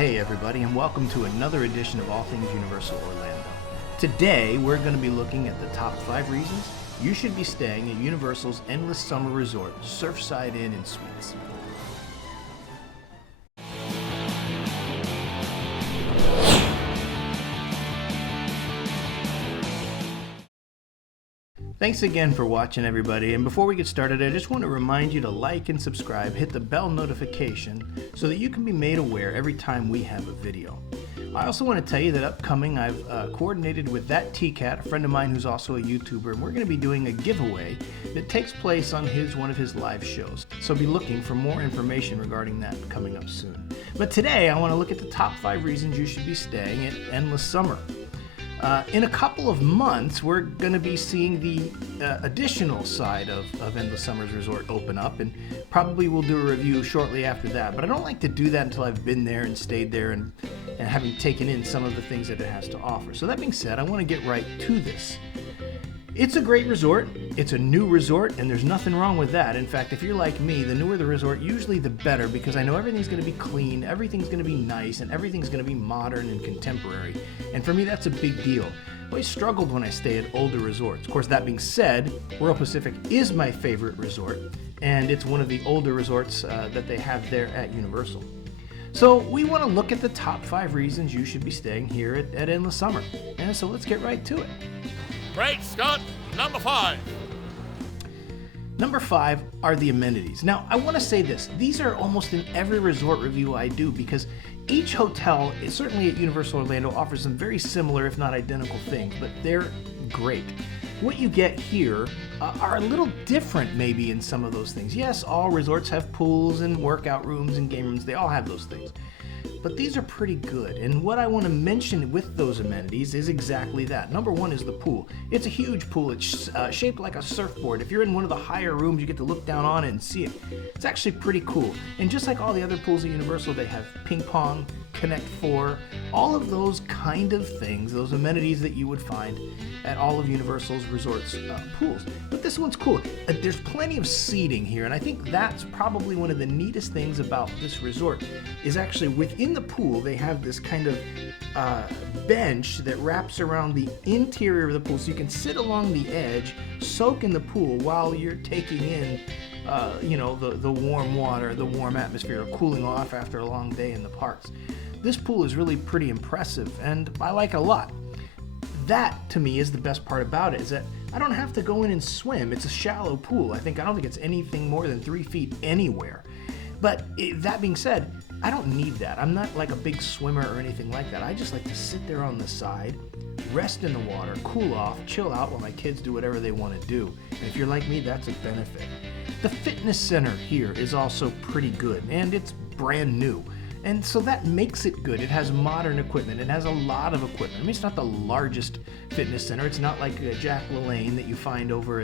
Hey everybody, and welcome to another edition of All Things Universal Orlando. Today we're going to be looking at the top 5 reasons you should be staying at Universal's Endless Summer Resort, Surfside Inn and Suites. Thanks again for watching, everybody, and before we get started, I just want to remind you to like and subscribe, hit the bell notification so that you can be made aware every time we have a video. I also want to tell you that upcoming I've coordinated with That T-Cat, a friend of mine who's also a YouTuber, and we're going to be doing a giveaway that takes place on one of his live shows. So be looking for more information regarding that coming up soon. But today I want to look at the top 5 reasons you should be staying at Endless Summer. In a couple of months, we're going to be seeing the additional side of Endless Summer's Resort open up, and probably we'll do a review shortly after that. But I don't like to do that until I've been there and stayed there and having taken in some of the things that it has to offer. So that being said, I want to get right to this. It's a great resort. It's a new resort, and there's nothing wrong with that. In fact, if you're like me, the newer the resort, usually the better, because I know everything's going to be clean, everything's going to be nice, and everything's going to be modern and contemporary. And for me, that's a big deal. I always struggled when I stay at older resorts. Of course, that being said, Royal Pacific is my favorite resort, and it's one of the older resorts that they have there at Universal. So we want to look at the top 5 reasons you should be staying here at Endless Summer. And so let's get right to it. Great, Scott. Number 5. Number 5 are the amenities. Now, I want to say this. These are almost in every resort review I do because each hotel, certainly at Universal Orlando, offers some very similar, if not identical things, but they're great. What you get here are a little different maybe in some of those things. Yes, all resorts have pools and workout rooms and game rooms. They all have those things. But these are pretty good, and what I want to mention with those amenities is exactly that. Number 1 is the pool. It's a huge pool. It's shaped like a surfboard. If you're in one of the higher rooms, you get to look down on it and see it. It's actually pretty cool. And just like all the other pools at Universal, they have ping pong, Connect 4, all of those kind of things, those amenities that you would find at all of Universal's resorts pools. But this one's cool. There's plenty of seating here, and I think that's probably one of the neatest things about this resort is actually within the pool they have this kind of bench that wraps around the interior of the pool, so you can sit along the edge, soak in the pool while you're taking in the warm water, the warm atmosphere, cooling off after a long day in the parks. This pool is really pretty impressive, and I like it a lot. That, to me, is the best part about it, is that I don't have to go in and swim. It's a shallow pool. I don't think it's anything more than 3 feet anywhere. But that being said, I don't need that. I'm not like a big swimmer or anything like that. I just like to sit there on the side, rest in the water, cool off, chill out while my kids do whatever they want to do. And if you're like me, that's a benefit. The fitness center here is also pretty good, and it's brand new. And so that makes it good. It has modern equipment. It has a lot of equipment. I mean, it's not the largest fitness center. It's not like Jack LaLanne that you find over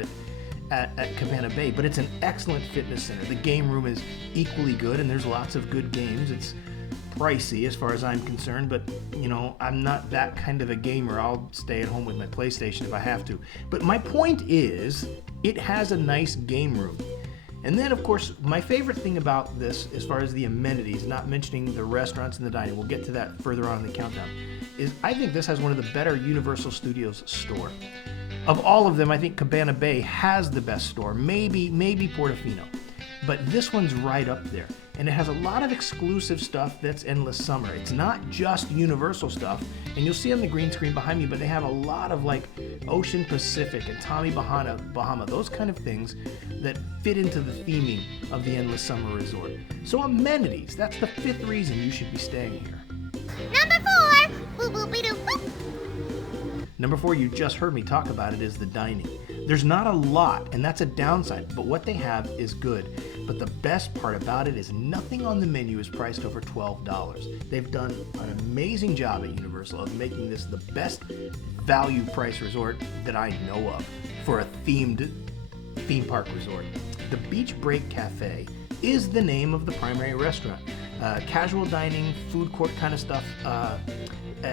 at Cabana Bay, but it's an excellent fitness center. The game room is equally good, and there's lots of good games. It's pricey as far as I'm concerned, but I'm not that kind of a gamer. I'll stay at home with my PlayStation if I have to. But my point is, it has a nice game room. And then, of course, my favorite thing about this, as far as the amenities, not mentioning the restaurants and the dining, we'll get to that further on in the countdown, is I think this has one of the better Universal Studios store. Of all of them, I think Cabana Bay has the best store, maybe Portofino. But this one's right up there. And it has a lot of exclusive stuff that's Endless Summer. It's not just Universal stuff, and you'll see on the green screen behind me, but they have a lot of like Ocean Pacific and Tommy Bahama, those kind of things that fit into the theming of the Endless Summer Resort. So amenities, that's the 5th reason you should be staying here. Number 4, boop boop doo boop. Number 4, you just heard me talk about it, is the dining. There's not a lot, and that's a downside, but what they have is good. But the best part about it is nothing on the menu is priced over $12. They've done an amazing job at Universal of making this the best value price resort that I know of for a themed theme park resort. The Beach Break Cafe is the name of the primary restaurant. Casual dining, food court kind of stuff.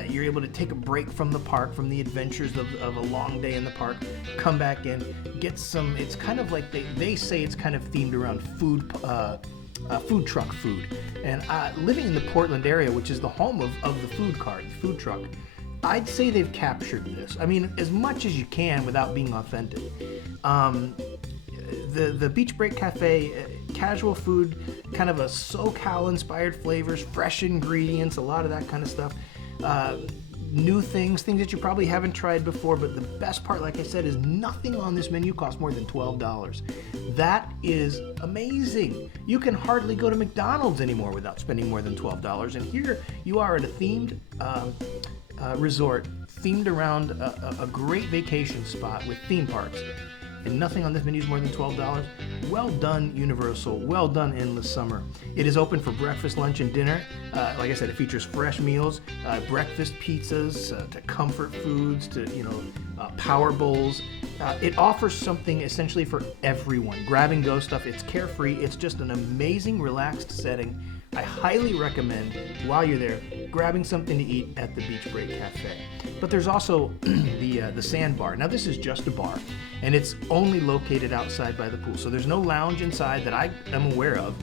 You're able to take a break from the park, from the adventures of a long day in the park, come back in, get some, it's kind of like, they say it's kind of themed around food truck food. And living in the Portland area, which is the home of the food cart, food truck, I'd say they've captured this. I mean, as much as you can without being authentic. The Beach Break Cafe, casual food, kind of a SoCal-inspired flavors, fresh ingredients, a lot of that kind of stuff. New things that you probably haven't tried before, but the best part, like I said, is nothing on this menu costs more than $12. That is amazing. You can hardly go to McDonald's anymore without spending more than $12. And here you are at a themed resort, themed around a great vacation spot with theme parks. And nothing on this menu is more than $12. Well done, Universal. Well done, Endless Summer. It is open for breakfast, lunch, and dinner. Like I said, it features fresh meals, breakfast pizzas, to comfort foods, to power bowls. It offers something essentially for everyone. Grab and go stuff. It's carefree. It's just an amazing, relaxed setting. I highly recommend, while you're there, grabbing something to eat at the Beach Break Cafe. But there's also the Sandbar. Now, this is just a bar, and it's only located outside by the pool. So there's no lounge inside that I am aware of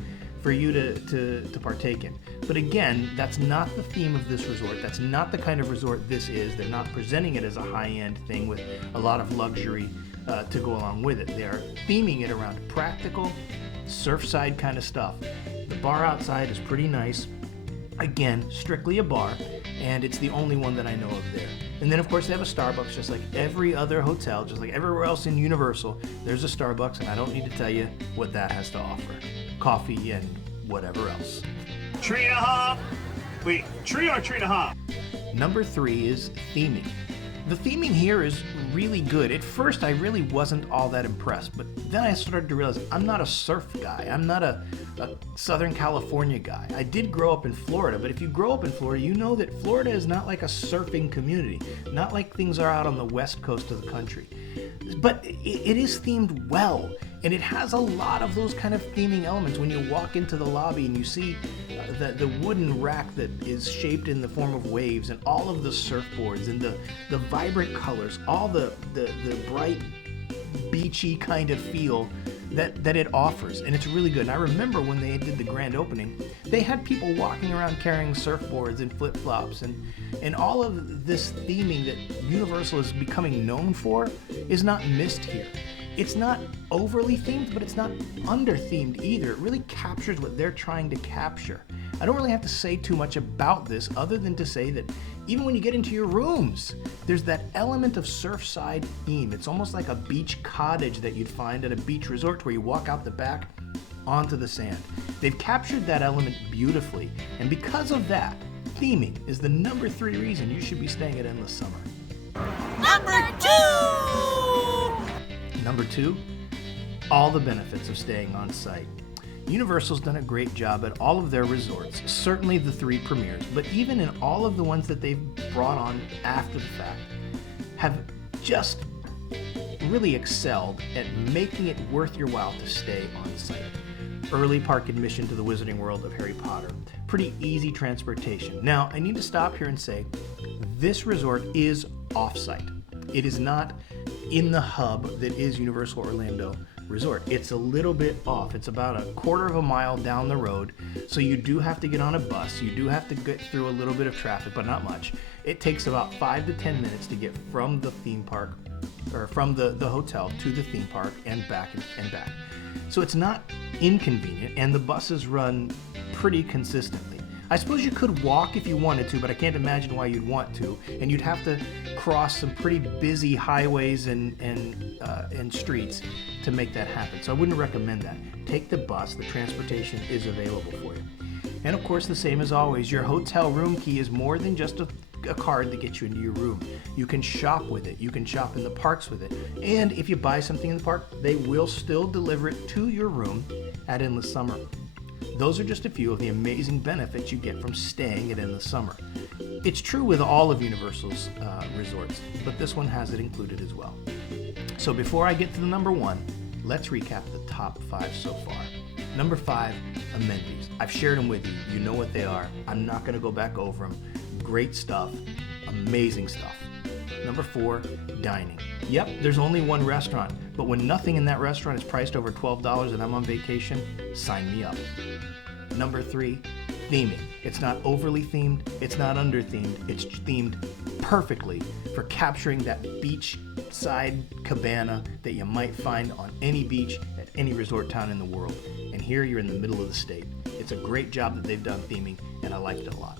for you to partake in. But again, that's not the theme of this resort. That's not the kind of resort this is. They're not presenting it as a high-end thing with a lot of luxury to go along with it. They are theming it around practical, Surfside kind of stuff. The bar outside is pretty nice. Again, strictly a bar, and it's the only one that I know of there. And then, of course, they have a Starbucks, just like every other hotel, just like everywhere else in Universal. There's a Starbucks, and I don't need to tell you what that has to offer. Coffee and whatever else. Tree and a half. Wait, tree or tree and a half? Number 3 is theming. The theming here is really good. At first, I really wasn't all that impressed, but then I started to realize I'm not a surf guy. I'm not a Southern California guy. I did grow up in Florida, but if you grow up in Florida, you know that Florida is not like a surfing community, not like things are out on the west coast of the country. But it is themed well, and it has a lot of those kind of theming elements. When you walk into the lobby and you see the wooden rack that is shaped in the form of waves, and all of the surfboards, and the vibrant colors, all the bright, beachy kind of feel that it offers, and it's really good. And I remember when they did the grand opening, they had people walking around carrying surfboards and flip-flops, and all of this theming that Universal is becoming known for is not missed here. It's not overly themed, but it's not under-themed either. It really captures what they're trying to capture. I don't really have to say too much about this other than to say that even when you get into your rooms, there's that element of Surfside theme. It's almost like a beach cottage that you'd find at a beach resort where you walk out the back onto the sand. They've captured that element beautifully, and because of that, theming is the number 3 reason you should be staying at Endless Summer. Number 2! Number 2, all the benefits of staying on site. Universal's done a great job at all of their resorts, certainly the 3 premieres, but even in all of the ones that they've brought on after the fact, have just really excelled at making it worth your while to stay on site. Early park admission to the Wizarding World of Harry Potter, pretty easy transportation. Now, I need to stop here and say, this resort is off-site. It is not in the hub that is Universal Orlando Resort. It's a little bit off. It's about a quarter of a mile down the road, so you do have to get on a bus. You do have to get through a little bit of traffic, but not much. It takes about 5 to 10 minutes to get from the theme park, or from the hotel to the theme park and back and back. So it's not inconvenient, and the buses run pretty consistently. I suppose you could walk if you wanted to, but I can't imagine why you'd want to, and you'd have to cross some pretty busy highways and streets to make that happen. So I wouldn't recommend that. Take the bus. The transportation is available for you. And of course, the same as always, your hotel room key is more than just a card to get you into your room. You can shop with it. You can shop in the parks with it. And if you buy something in the park, they will still deliver it to your room at Endless Summer. Those are just a few of the amazing benefits you get from staying at Endless Summer. It's true with all of Universal's resorts, but this one has it included as well. So before I get to the number 1, let's recap the top 5 so far. Number 5, amenities. I've shared them with you. You know what they are. I'm not going to go back over them. Great stuff. Amazing stuff. Number 4, dining. Yep, there's only one restaurant, but when nothing in that restaurant is priced over $12 and I'm on vacation, sign me up. Number 3, theming. It's not overly themed, it's not under-themed, it's themed perfectly for capturing that beachside cabana that you might find on any beach at any resort town in the world. And here you're in the middle of the state. It's a great job that they've done theming, and I liked it a lot.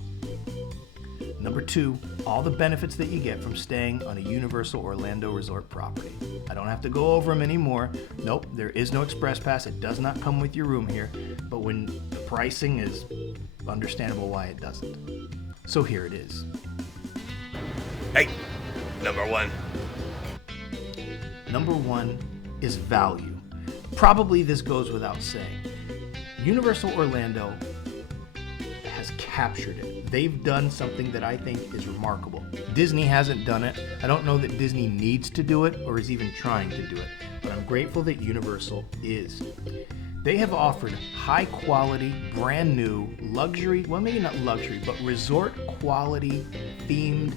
Number 2, all the benefits that you get from staying on a Universal Orlando Resort property. I don't have to go over them anymore. Nope, there is no express pass. It does not come with your room here. But when the pricing is understandable why it doesn't. So here it is. Hey, number 1. Number 1 is value. Probably this goes without saying. Universal Orlando has captured it. They've done something that I think is remarkable. Disney hasn't done it. I don't know that Disney needs to do it or is even trying to do it, but I'm grateful that Universal is. They have offered high quality, brand new, luxury, well maybe not luxury, but resort quality themed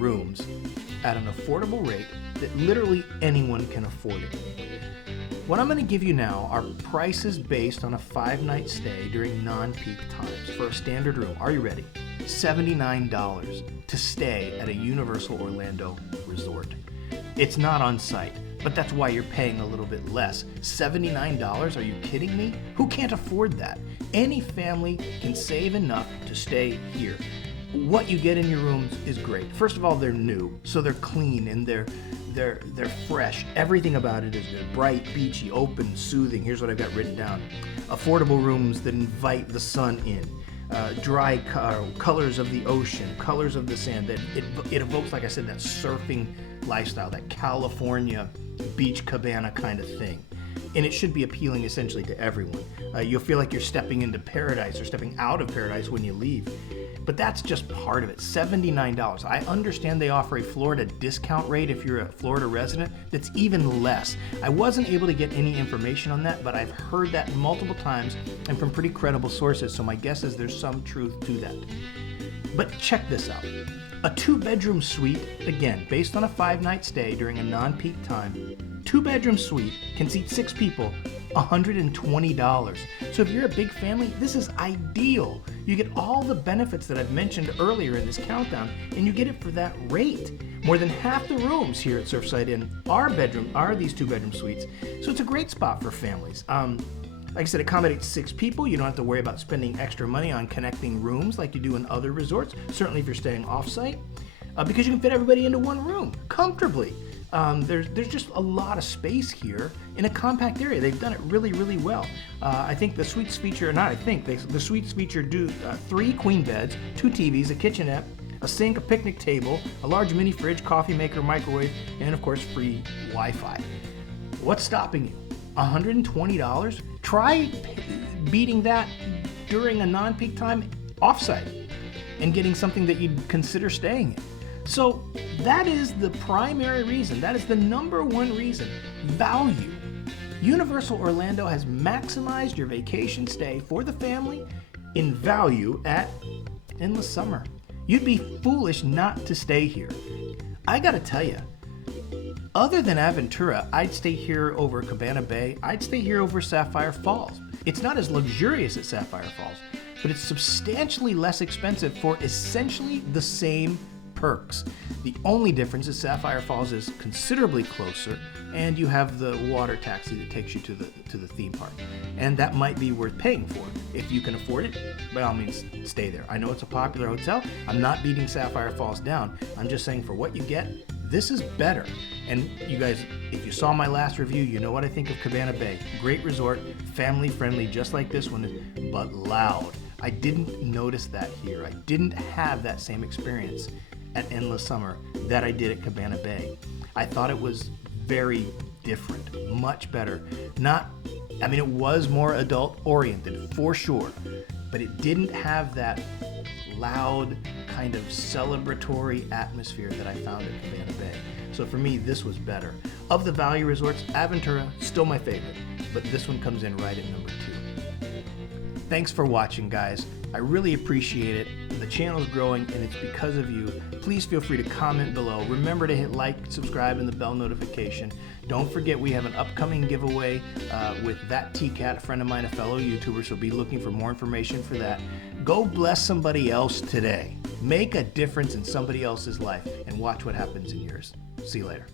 rooms at an affordable rate that literally anyone can afford it. What I'm going to give you now are prices based on a 5-night stay during non-peak times for a standard room. Are you ready? $79 to stay at a Universal Orlando resort. It's not on site, but that's why you're paying a little bit less. $79? Are you kidding me? Who can't afford that? Any family can save enough to stay here. What you get in your rooms is great. First of all, they're new, so they're clean and they're fresh. Everything about it is good. Bright, beachy, open, soothing. Here's what I've got written down. Affordable rooms that invite the sun in. Dry colors of the ocean, colors of the sand. That it evokes, like I said, that surfing lifestyle, that California beach cabana kind of thing. And it should be appealing essentially to everyone. You'll feel like you're stepping into paradise or stepping out of paradise when you leave. But that's just part of it. $79. I understand they offer a Florida discount rate if you're a Florida resident that's even less. I wasn't able to get any information on that, but I've heard that multiple times and from pretty credible sources, so my guess is there's some truth to that. But check this out. A 2-bedroom suite, again, based on a 5-night stay during a non-peak time, 2-bedroom suite can seat 6 people, $120. So if you're a big family, this is ideal. You get all the benefits that I've mentioned earlier in this countdown, and you get it for that rate. More than half the rooms here at Surfside Inn are these 2-bedroom suites, so it's a great spot for families. Like I said, it accommodates 6 people. You don't have to worry about spending extra money on connecting rooms like you do in other resorts, certainly if you're staying off-site, because you can fit everybody into one room comfortably. There's just a lot of space here in a compact area. They've done it really, really well. I think the suites feature, the suites feature 3 queen beds, 2 TVs, a kitchenette, a sink, a picnic table, a large mini fridge, coffee maker, microwave, and of course free Wi-Fi. What's stopping you? $120? Try beating that during a non-peak time offsite and getting something that you'd consider staying in. So that is the primary reason. That is the number one reason. Value. Universal Orlando has maximized your vacation stay for the family in value at Endless Summer. You'd be foolish not to stay here. I gotta tell you, other than Aventura, I'd stay here over Cabana Bay. I'd stay here over Sapphire Falls. It's not as luxurious as Sapphire Falls, but it's substantially less expensive for essentially the same perks. The only difference is Sapphire Falls is considerably closer, and you have the water taxi that takes you to the theme park. And that might be worth paying for. If you can afford it, by all means, stay there. I know it's a popular hotel. I'm not beating Sapphire Falls down. I'm just saying for what you get, this is better. And you guys, if you saw my last review, you know what I think of Cabana Bay. Great resort, family friendly, just like this one is, but loud. I didn't notice that here. I didn't have that same experience at Endless Summer that I did at Cabana Bay. I thought it was very different, much better. It was more adult oriented for sure, but it didn't have that loud kind of celebratory atmosphere that I found at Cabana Bay. So for me, this was better. Of the value resorts, Aventura, still my favorite, but this one comes in right at number 2. Thanks for watching, guys. I really appreciate it. The channel's growing, and it's because of you. Please feel free to comment below. Remember to hit like, subscribe, and the bell notification. Don't forget we have an upcoming giveaway with That T-Cat, a friend of mine, a fellow YouTuber, so be looking for more information for that. Go bless somebody else today. Make a difference in somebody else's life, and watch what happens in yours. See you later.